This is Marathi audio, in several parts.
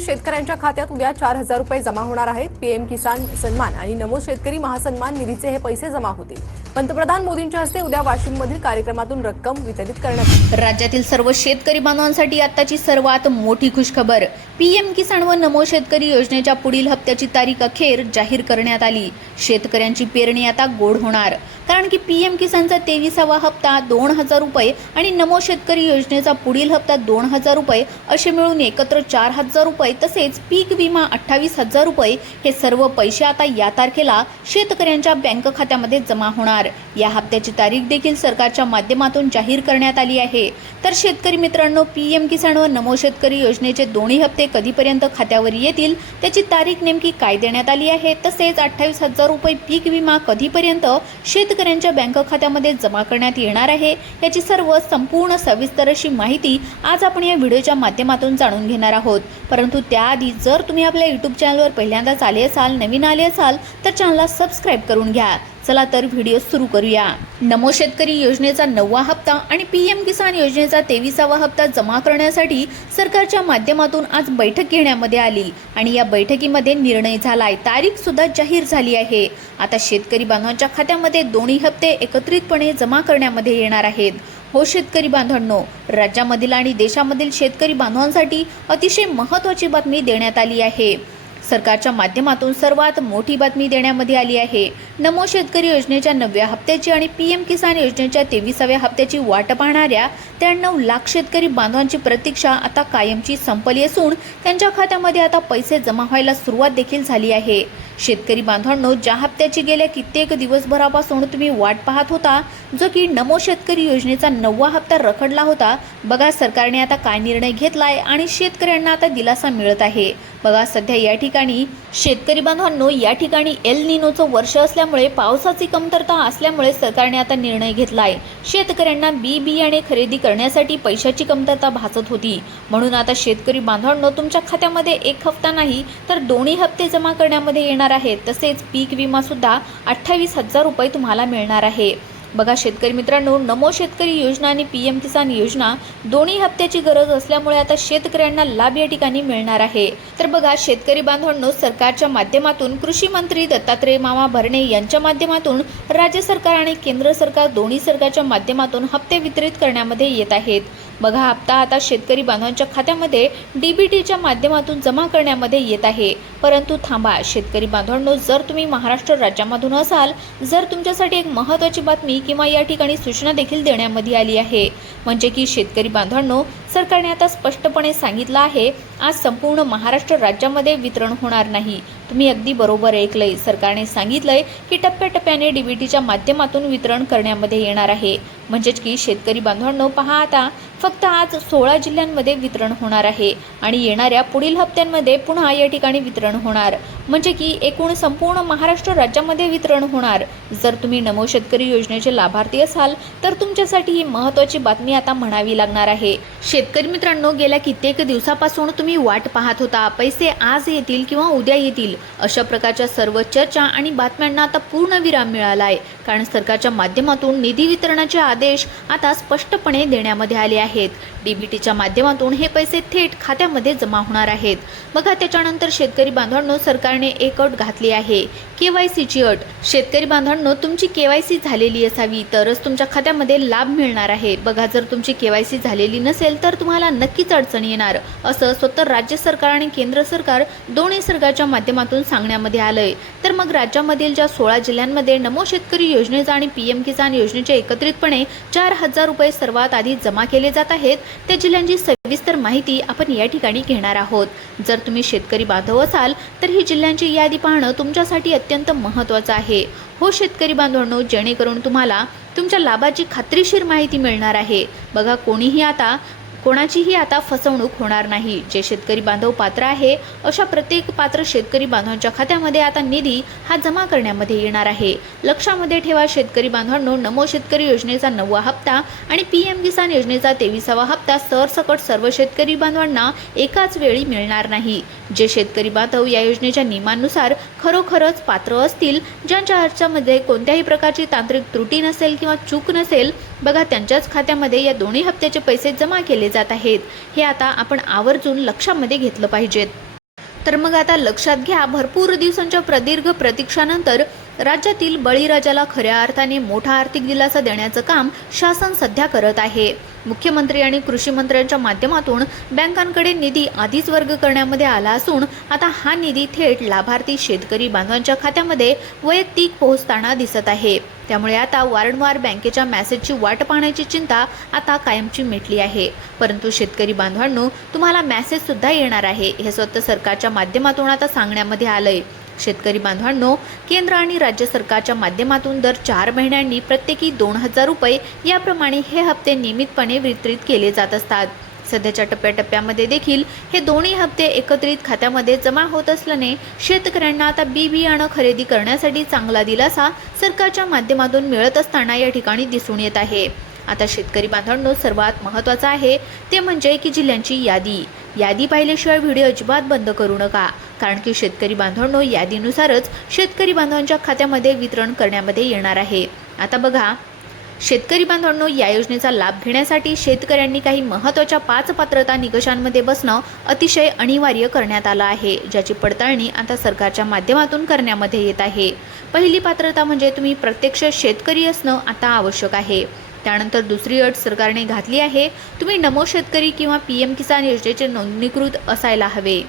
शेतकऱ्यांच्या खात्यात उद्या 4,000 रुपये जमा होणार आहेत। पीएम किसान सन्मान आणि नमो शेतकरी महासन्मान निधीचे हे पैसे जमा होतील। पंतप्रधान मोदींच्या हस्ते उद्या वाशिममधील कार्यक्रमातून रक्कम वितरित करण्यात येईल। राज्यातील सर्व शेतकरी बांधवांसाठी आताची सर्वात मोठी खुशखबर। पीएम किसान व नमो शेतकरी योजनेच्या पुढील हप्त्याची तारीख अखेर जाहीर करण्यात आली। शेतकऱ्यांची पेरणी आता गोड होणार, कारण की पीएम किसानचा 23वा हप्ता 2,000 रुपये आणि नमो शेतकरी योजनेचा पुढील हप्ता 2,000 रुपये असे मिळून एकत्र 4,000 रुपये तसेच पीक विमा 28,000 रुपये हे सर्व पैसे आता या तारखेला शेतकऱ्यांच्या बँक खात्यामध्ये जमा होणार। या हप्त्याची तारीख देखील सरकारच्या माध्यमातून जाहीर करण्यात आली आहे। तर शेतकरी मित्रांनो, पीएम किसान व नमो शेतकरी योजनेचे दोन्ही हप्ते कधीपर्यंत खात्यावर येतील त्याची तारीख नेमकी काय देण्यात आली आहे, तसेच 28,000 रुपये पीक विमा कधीपर्यंत शेतकऱ्यांच्या बँक खात्यामध्ये जमा करण्यात येणार आहे याची सर्व संपूर्ण सविस्तर अशी माहिती आज आपण या व्हिडिओच्या माध्यमातून जाणून घेणार आहोत। परंतु त्याआधी जर तुम्ही आपल्या YouTube चॅनलवर पहिल्यांदाच आले असाल, नवीन आले असाल तर चॅनलला सबस्क्राइब करून घ्या। चला तर व्हिडिओ सुरू करूया। नमो शेतकरी योजनेचा 9वा हप्ता आणि पीएम किसान योजनेचा 23वा हप्ता जमा करण्यासाठी सरकारच्या माध्यमातून आज बैठक घेण्यामध्ये आली आणि या बैठकीमध्ये निर्णय झालाय, तारीख सुद्धा जाहीर झाली आहे। आता शेतकरी बांधवांच्या खात्यामध्ये दोन्ही हप्ते एकत्रितपणे जमा करण्यामध्ये येणार आहेत। हो शेतकरी बांधवांनो, राज्यामधील आणि देशामधील शेतकरी बांधवांसाठी अतिशय महत्त्वाची बातमी देण्यात आली आहे। सरकारच्या माध्यमातून सर्वात मोठी बातमी देण्यामध्ये आली आहे। नमो शेतकरी योजनेच्या 9व्या हप्त्याची आणि पीएम किसान योजनेच्या 23व्या हप्त्याची वाट पाहणाऱ्या 93 लाख शेतकरी बांधवांची प्रतीक्षा आता कायमची संपली असून त्यांच्या खात्यामध्ये आता पैसे जमा व्हायला सुरुवात देखील झाली आहे। शेतकरी बांधवांनो, ज्या हप्त्याची गेल्या कित्येक दिवसभरापासून तुम्ही वाट पाहत होता, जो की नमो शेतकरी योजनेचा 9वा हप्ता रखडला होता, बघा सरकारने आता काय निर्णय घेतलाय आणि शेतकऱ्यांना आता दिलासा मिळत आहे। बघा सध्या या ठिकाणी शेतकरी बांधवांनो, या ठिकाणी एल निनोचं वर्ष असल्यामुळे पावसाची कमतरता असल्यामुळे सरकारने आता निर्णय घेतलाय। शेतकऱ्यांना बियाणे खरेदी करण्यासाठी पैशाची कमतरता भासत होती, म्हणून आता शेतकरी बांधवांनो, तुमच्या खात्यामध्ये एक हप्ता नाही तर दोन्ही हप्ते जमा करण्यामध्ये येणार आहेत। तसेच पीक विमा सुद्धा 28,000 रुपये तुम्हाला मिळणार आहे। बघा शेतकरी मित्रांनो, नमो शेतकरी योजना आणि पीएम किसान योजना दोन्ही हप्त्याची गरज असल्यामुळे आता शेतकऱ्यांना लाभ या ठिकाणी मिळणार आहे। तर बघा शेतकरी बांधवांनो, सरकारच्या माध्यमातून कृषी मंत्री दत्तात्रय मामा भरणे यांच्या माध्यमातून राज्य सरकार आणि केंद्र सरकार दोन्ही सरकारच्या माध्यमातून हप्ते वितरित करण्यामध्ये येत आहेत। बघा हप्ता आता शेतकरी बांधवांच्या खात्यामध्ये डीबीटीच्या माध्यमातून जमा करण्यामध्ये येत आहे। परंतु थांबा शेतकरी बांधवांनो, जर तुम्ही महाराष्ट्र राज्यामधून असाल, जर तुमच्यासाठी एक महत्त्वाची बातमी किंवा या ठिकाणी सूचना देखील देण्यामध्ये आली आहे, म्हणजे की शेतकरी बांधवांनो, सरकारने आता स्पष्टपणे सांगितलं आहे, आज संपूर्ण महाराष्ट्र राज्यामध्ये वितरण होणार नाही। तुम्ही अगदी बरोबर ऐकलंय, सरकारने सांगितलंय की टप्प्याटप्प्याने डीबीटीच्या माध्यमातून वितरण करण्यामध्ये येणार आहे। म्हणजेच की शेतकरी बांधवांनो, पहा आता फक्त आज 16 जिल्ह्यांमध्ये वितरण होणार आहे आणि येणाऱ्या पुढील हप्त्यांमध्ये पुन्हा या ठिकाणी वितरण होणार, म्हणजे की एकूण संपूर्ण महाराष्ट्र राज्यामध्ये वितरण होणार। जर तुम्ही नमो शेतकरी योजनेचे लाभार्थी असाल तर तुमच्यासाठी ही महत्त्वाची बातमी आता म्हणावी लागणार आहे। शेतकरी मित्रांनो, गेल्या कित्येक दिवसापासून तुम्ही वाट पाहत होता, पैसे आज येतील किंवा उद्या येतील, अशा प्रकारच्या सर्व चर्चा आणि बातम्यांना आता पूर्ण विराम मिळालाय, कारण सरकारच्या माध्यमातून निधी वितरणाचे आदेश आता स्पष्टपणे देण्यामध्ये आले आहेत। डीबीटीच्या माध्यमातून हे पैसे थेट खात्यामध्ये जमा होणार आहेत। बघा त्याच्यानंतर शेतकरी बांधवांनो, सरकारने एक अट घातली आहे, केवायसीची अट। शेतकरी बांधवांनो, तुमची केवायसी झालेली असावी तरच तुमच्या खात्यामध्ये लाभ मिळणार आहे। बघा जर तुमची केवायसी झालेली नसेल तर तुम्हाला नक्कीच अडचण येणार, असं स्वतः राज्य सरकार आणि केंद्र सरकार दोन्ही सरकारच्या माध्यमातून सांगण्यामध्ये आलंय। तर मग राज्यामधील ज्या 16 जिल्ह्यांमध्ये नमो शेतकरी योजनेचा आणि पीएम किसान योजनेचे एकत्रितपणे 4,000 रुपये सर्वात आधी जमा केले जात आहेत, त्या जिल्ह्यांची सविस्तर माहिती आपण या ठिकाणी घेणार आहोत। जर तुम्ही शेतकरी बांधव असाल तर ही जिल्ह्यांची यादी पाहणं तुमच्यासाठी अत्यंत महत्त्वाचं आहे। हो शेतकरी बांधवांनो, जेणेकरून तुम्हाला तुमच्या लाभाची खात्रीशीर माहिती मिळणार आहे। बघा कोणाचीही आता फसवणूक होणार नाही। जे शेतकरी बांधव पात्र आहे अशा प्रत्येक पात्र शेतकरी बांधवांच्या खात्यामध्ये आता निधी हा जमा करण्यामध्ये येणार आहे। लक्षामध्ये ठेवा शेतकरी बांधवांनो, नमो शेतकरी योजनेचा 9वा हप्ता आणि पीएम किसान योजनेचा 23वा हप्ता सरसकट सर्व शेतकरी बांधवांना एकाच वेळी मिळणार नाही। जे शेतकरी बांधव या योजनेच्या नियमांनुसार खरोखरच पात्र असतील, ज्यांच्या अर्जामध्ये कोणत्याही प्रकारची तांत्रिक त्रुटी नसेल किंवा चूक नसेल, बघा त्यांच्याच खात्यामध्ये या दोन्ही हप्त्याचे पैसे जमा केले जात आहेत। हे आता आपण आवर्जून लक्षामध्ये घेतलं पाहिजेत। तर मग आता लक्षात घ्या, भरपूर दिवसांच्या प्रदीर्घ प्रतीक्षानंतर राज्यातील बळीराजाला खऱ्या अर्थाने मोठा आर्थिक दिलासा देण्याचं काम शासन सध्या करत आहे. मुख्यमंत्री आणि कृषी मंत्र्यांच्या माध्यमातून बँकांकडे निधी आधीच वर्ग करण्यामध्ये आला असून आता हा निधी थेट लाभार्थी शेतकरी बांधवांच्या खात्यामध्ये वैयक्तिक पोहोचताना दिसत आहे. त्यामुळे आता वारंवार बँकेच्या मेसेजची वाट पाहण्याची चिंता आता कायमची मिटली आहे. परंतु शेतकरी बांधवांनो, तुम्हाला मेसेज सुद्धा येणार आहे हे स्वतः सरकारच्या माध्यमातून आता सांगण्यामध्ये आलंय. शेतकरी बांधवांनो, केंद्र आणि राज्य सरकारच्या माध्यमातून दर 4 महिन्यांनी प्रत्येकी 2,000 रुपये याप्रमाणे हे हप्ते नियमितपणे वितरित केले जात असतात. सध्याच्या टप्प्याटप्प्यामध्ये देखील हे दोन्ही हप्ते एकत्रित खात्यामध्ये जमा होत असल्याने शेतकऱ्यांना आता बियाणं खरेदी करण्यासाठी चांगला दिलासा सरकारच्या माध्यमातून मिळत असताना या ठिकाणी दिसून येत आहे. आता शेतकरी बांधवांनो, सर्वात महत्त्वाचं आहे ते म्हणजे की जिल्ह्यांची यादी पाहिल्याशिवाय व्हिडिओ अजिबात बंद करू नका, कारण की शेतकरी बांधवांनो, यादीनुसारच शेतकरी बांधवांच्या खात्यामध्ये वितरण करण्यामध्ये येणार आहे. आता बघा शेतकरी बांधवांनो, या योजनेचा लाभ घेण्यासाठी शेतकऱ्यांनी काही महत्त्वाच्या 5 पात्रता निकषांमध्ये बसणं अतिशय अनिवार्य करण्यात आलं आहे, ज्याची पडताळणी आता सरकारच्या माध्यमातून करण्यामध्ये येत आहे. पहिली पात्रता म्हणजे तुम्ही प्रत्यक्ष शेतकरी असणं आता आवश्यक आहे. त्यानंतर दुसरी अट सरकारने घातली आहे, तुम्ही नमो शेतकरी किंवा PM किसान योजनेचे नोंदणीकृत असायला हवे.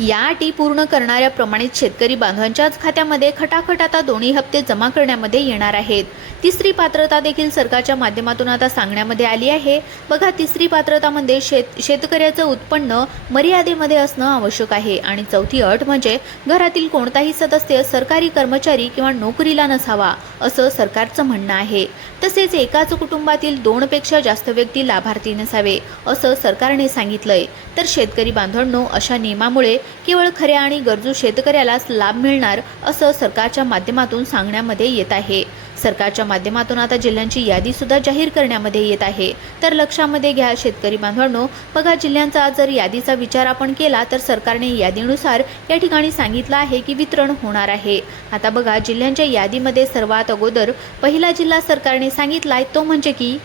या अटी पूर्ण करणाऱ्या प्रमाणित शेतकरी बांधवांच्याच खात्यामध्ये खटाखट आता दोन्ही हप्ते जमा करण्यामध्ये येणार आहेत. तिसरी पात्रता देखील सरकारच्या माध्यमातून आता सांगण्यामध्ये आली आहे. बघा, तिसरी पात्रता म्हणजे शेतकऱ्याचं उत्पन्न मर्यादेमध्ये असणं आवश्यक आहे. आणि चौथी अट म्हणजे घरातील कोणताही सदस्य सरकारी कर्मचारी किंवा नोकरीला नसावा असं सरकारचं म्हणणं आहे. तसेच एकाच कुटुंबातील 2 पेक्षा जास्त व्यक्ती लाभार्थी नसावे असं सरकारने सांगितलंय. तर शेतकरी बांधवांनो, अशा नियमामुळे केवळ खऱ्या आणि गरजू शेतकऱ्यालाच लाभ मिळणार असं सरकारच्या माध्यमातून सांगण्यामध्ये येत आहे. सरकारच्या माध्यमातून आता जिल्ह्यांची यादी सुद्धा जाहीर करण्यामध्ये येत आहे. तर लक्षामध्ये घ्या शेतकरी बांधवांनो, बघा जिल्ह्यांचा जर यादीचा विचार आपण केला तर सरकारने यादीनुसार या ठिकाणी सांगितलं आहे की वितरण होणार आहे. आता बघा, जिल्ह्यांच्या यादीमध्ये सर्वात अगोदर पहिला जिल्हा सरकारने सांगितलाय तो म्हणजे की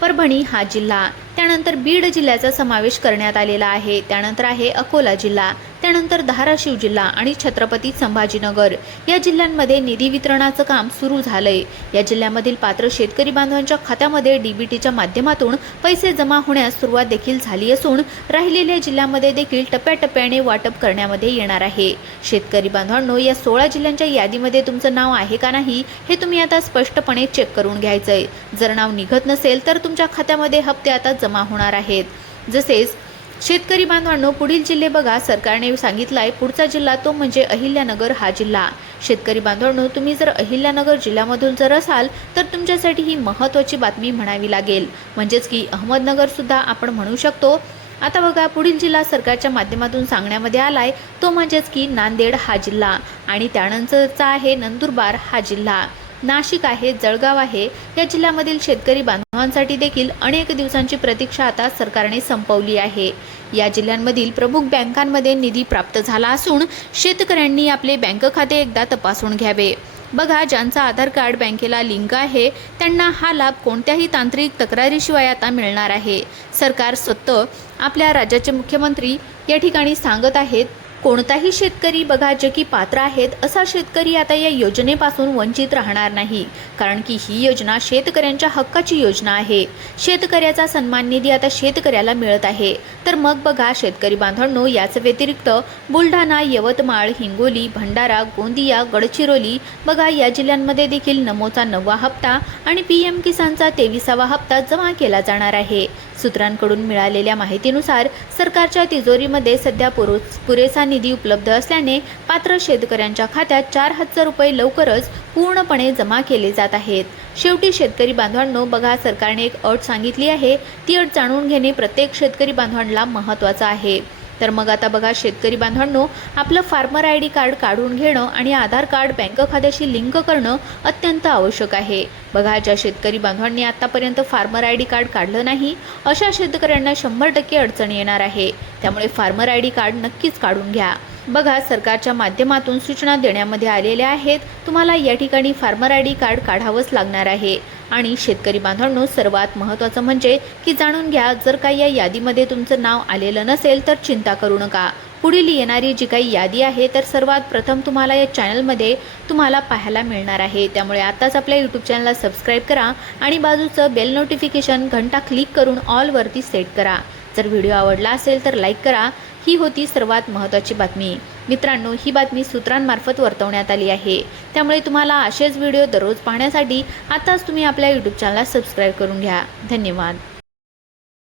परभणी हा जिल्हा. त्यानंतर बीड जिल्ह्याचा समावेश करण्यात आलेला आहे. त्यानंतर आहे अकोला जिल्हा, त्यानंतर धाराशिव जिल्हा आणि छत्रपती संभाजीनगर या जिल्ह्यांमध्ये निधी वितरणाचं काम सुरू झालंय. या जिल्ह्यामधील पात्र शेतकरी बांधवांच्या खात्यामध्ये DBTच्या माध्यमातून पैसे जमा होण्यास सुरुवात देखील झाली असून राहिलेल्या जिल्ह्यामध्ये देखील टप्प्याटप्प्याने वाटप करण्यामध्ये येणार आहे. शेतकरी बांधवांनो, या 16 जिल्ह्यांच्या यादीमध्ये तुमचं नाव आहे का नाही हे तुम्ही आता स्पष्टपणे चेक करून घ्यायचंय. जर नाव निघत नसेल तर तुमच्या खात्यामध्ये हप्ते आता जमा होणार आहेत. जसेच शेतकरी बांधवांनो, पुढील जिल्हे बघा, सरकारने सांगितलाय पुढचा जिल्हा तो म्हणजे अहिल्यानगर हा जिल्हा. शेतकरी बांधवांनो, तुम्ही जर अहिल्यानगर जिल्ह्यामधून जर असाल तर तुमच्यासाठी ही महत्त्वाची बातमी म्हणावी लागेल, म्हणजेच की अहमदनगर सुद्धा आपण म्हणू शकतो. आता बघा, पुढील जिल्हा सरकारच्या माध्यमातून सांगण्यामध्ये आलाय तो म्हणजेच की नांदेड हा जिल्हा आणि त्यानंतरचा आहे नंदुरबार हा जिल्हा. नाशिक आहे, जळगाव आहे. या जिल्ह्यामधील शेतकरी बांधवांसाठी देखील अनेक दिवसांची प्रतीक्षा आता सरकारने संपवली आहे. या जिल्ह्यांमधील प्रमुख बँकांमध्ये निधी प्राप्त झाला असून शेतकऱ्यांनी आपले बँक खाते एकदा तपासून घ्यावे. बघा, ज्यांचं आधार कार्ड बँकेला लिंक आहे त्यांना हा लाभ कोणत्याही तांत्रिक तक्रारीशिवाय आता मिळणार आहे. सरकार स्वतः आपल्या राज्याचे मुख्यमंत्री या ठिकाणी सांगत आहेत, कोणताही शेतकरी बघा जे की पात्र आहेत असा शेतकरी आता या योजनेपासून वंचित राहणार नाही, कारण की ही योजना शेतकऱ्यांच्या हक्काची योजना आहे. शेतकऱ्याचा सन्मान निधी आता शेतकऱ्याला मिळत आहे. तर मग बघा शेतकरी बांधवांनो, याच व्यतिरिक्त बुलढाणा, यवतमाळ, हिंगोली, भंडारा, गोंदिया, गडचिरोली बघा या जिल्ह्यांमध्ये देखील नमोचा 9वा हप्ता आणि PM किसानचा 23वा हप्ता जमा केला जाणार आहे. सूत्रांकडून मिळालेल्या माहितीनुसार सरकारच्या तिजोरीमध्ये सध्या पुरेसा निधी उपलब्ध असल्याने पात्र शेतकऱ्यांच्या खात्यात 4,000 रुपये लवकरच पूर्णपणे जमा केले जात आहेत. शेवटी शेतकरी बांधवांनो, बघा सरकारने एक अट सांगितली आहे, ती अट जाणून घेणे प्रत्येक शेतकरी बांधवांना महत्त्वाचं आहे. तर मग आता बघा शेतकरी बांधवांनो, आपलं फार्मर ID कार्ड काढून घेणं आणि आधार कार्ड बँक खात्याशी लिंक करणं अत्यंत आवश्यक आहे. बघा, ज्या शेतकरी बांधवांनी आतापर्यंत फार्मर ID कार्ड काढलं नाही अशा शेतकऱ्यांना 100% अडचण येणार आहे. त्यामुळे फार्मर ID कार्ड नक्कीच काढून घ्या. बघा, सरकारच्या माध्यमातून सूचना देण्यामध्ये आलेल्या आहेत. तुम्हाला या ठिकाणी फार्मर ID कार्ड काढावंच लागणार आहे. आणि शेतकरी बांधवांनो, सर्वात महत्त्वाचं म्हणजे की जाणून घ्या, जर काही या यादीमध्ये तुमचं नाव आलेलं नसेल तर चिंता करू नका. पुढील येणारी जी काही यादी आहे तर सर्वात प्रथम तुम्हाला या चॅनलमध्ये तुम्हाला पाहायला मिळणार आहे. त्यामुळे आताच आपल्या यूट्यूब चॅनलला सबस्क्राईब करा आणि बाजूचं बेल नोटिफिकेशन घंटा क्लिक करून ऑलवरती सेट करा. जर व्हिडिओ आवडला असेल तर लाईक करा. ही होती सर्वात महत्त्वाची बातमी. मित्रांनो, ही बातमी सूत्रांमार्फत वर्तवण्यात आली आहे. त्यामुळे तुम्हाला असेच व्हिडिओ दररोज पाहण्यासाठी आताच तुम्ही आपल्या यूट्यूब चॅनलला सबस्क्राईब करून घ्या. धन्यवाद.